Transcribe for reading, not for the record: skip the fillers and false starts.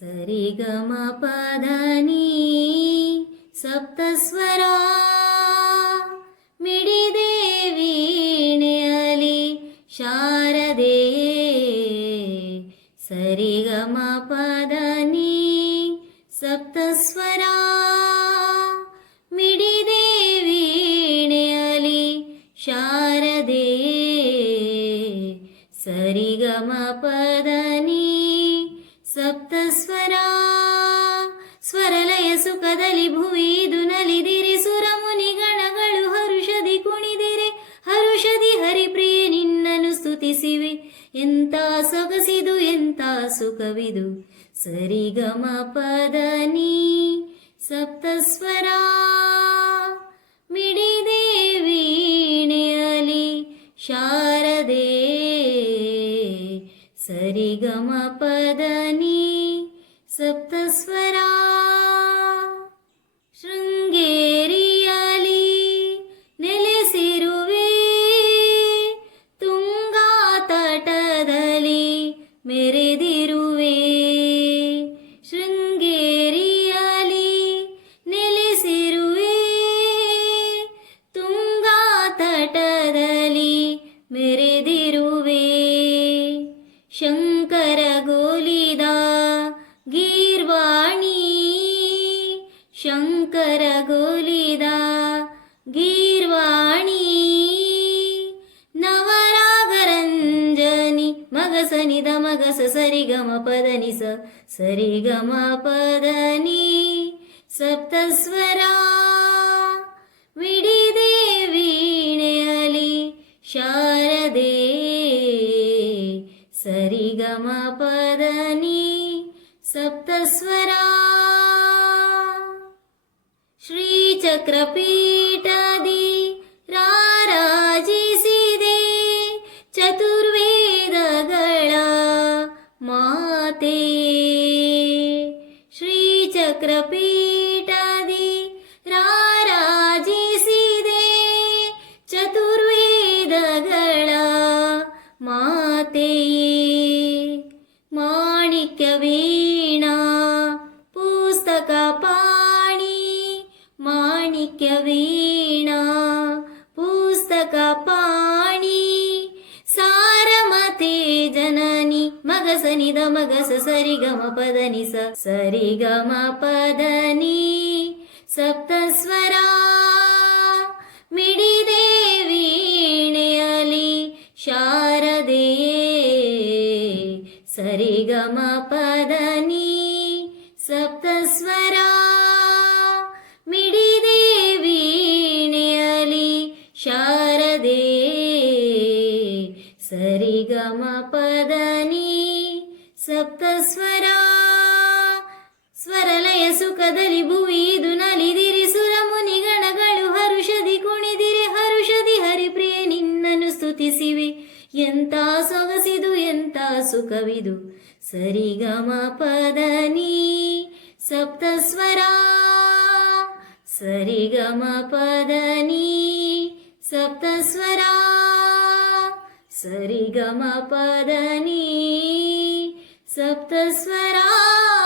ಸರಿ ಗಮ ಪದ ನೀ ಸಪ್ತಸ್ವರ ಮಿಡಿದೆ ವೀಣೆಯಲಿ ಶಾರದೆ. ಸರಿ ಗಮ ಪದ ನೀ ಸಪ್ತಸ್ವರ ಮಿಡಿದೆ ವೀಣೆಯಲಿ ಶಾರದೆ. ಸರಿ ಗಮ ಪದ ನೀ ಸಪ್ತಸ್ವರ ಸ್ವರಲಯ ಸುಖದಲ್ಲಿ ಭುವಿದು ನಲಿದಿರೆ ಸುರಮುನಿ ಗಣಗಳು ಹರುಷದಿ ಕುಣಿದಿರೆ. ಹರುಷದಿ ಹರಿಪ್ರಿಯ ನಿನ್ನನ್ನು ಸ್ತುತಿಸಿವೆ. ಎಂತ ಸೊಗಸಿದು ಎಂತ ಸುಖವಿದು. ಸರಿ ಗಮ ಪದ ನೀ ಸಪ್ತಸ್ವರ ಮಿಡಿದೆ ವೀಣೆಯಲಿ ಶಾರದೆ. ಸರಿ ಗಮ ಪದ ನೀ ಸಪ್ತಸ್ವರ ಶೃಂಗೇರಿಯಲಿ ನೆಲೆಸಿರುವೆ. ತುಂಗಾ ತಟದಲ್ಲಿ ಮೆರೆದಿರುವೆ. ಶೃಂಗೇರಿಯಲಿ ನೆಲೆಸಿರುವೆ. ತುಂಗಾ ತಟದಲ್ಲಿ ಮೆರೆದಿರುವೆ. ಶಂಕರ ಗೋಲಿದ ಗೀರ್ವಾಣಿ. ಶಂಕರ ಗೋಲಿದ ಗೀರ್ವಾಣಿ. ನವರಾಗರಂಜನಿ ಮಗಸನಿದ ಮಗಸ ಸರಿ ಗಮ ಪದ ನಿ ಸ. ಸರಿ ಗಮ ಪದ ನೀ ಸಪ್ತಸ್ವರ ಮಿಡಿದೆ ವೀಣೆಯಲಿ ಶಾರದೆ. ಸರಿ ಗಮ ಪದ ನೀ ಸಪ್ತಸ್ವರ ಶ್ರೀಚಕ್ರಪೀಠದಿ ರಾರಾಜಿಸಿದೆ. ಚತುರ್ವೇದಗಳ ಮಾತೆ. ಶ್ರೀಚಕ್ರಪೀಠದಿ ರಾರಾಜಿಸಿದೆ. ಚತುರ್ವೇದಗಳ ಮಾತೆಯೇ. ಮಾಣಿಕ್ಯ ವೀಣಾ ಪುಸ್ತಕ ಪಾಣಿ. ಮಾಣಿಕ್ಯ ವೀಣಾ ಪುಸ್ತಕ ಪಾಣಿ. ಸಾರಮತೆ ಜನನಿ ಮಗಸನಿದ ಮಗಸ ಸರಿ ಗಮ ಪದ ನಿ ಸ. ಸರಿ ಗಮ ಪದ ನೀ ಸಪ್ತಸ್ವರ ಮಿಡಿದೆ ವೀಣೆಯಲಿ ಶಾರದೆ. ಸರಿ ಗಮ ಪದ ನೀ ಸಪ್ತಸ್ವರ ಮಿಡಿದೆ ವೀಣೆಯಲಿ ಶಾರದೆ. ಸರಿ ಗಮ ಪದ ನೀ ಸಪ್ತಸ್ವರ ಸ್ವರಲಯ ಸುಖದಲ್ಲಿ ಭುವಿದು ನಲಿದಿರೆ ಸುರಮುನಿ ಗಣಗಳು ಹರುಷದಿ ಕುಣಿದಿರೆ. ಹರುಷದಿ ಹರಿಪ್ರಿಯ ನಿನ್ನನ್ನು ಸ್ತುತಿಸಿವೆ. ಎಂತ ಸೊಗಸಿದು ಎಂತ ಸುಖವಿದು. ಸರಿ ಗಮ ಪದ ನೀ ಸಪ್ತಸ್ವರ. ಸರಿ ಗಮ ಪದ ನೀ ಸಪ್ತಸ್ವರ. ಸರಿ ಗಮ ಪದ ನೀ ಸಪ್ತಸ್ವರ.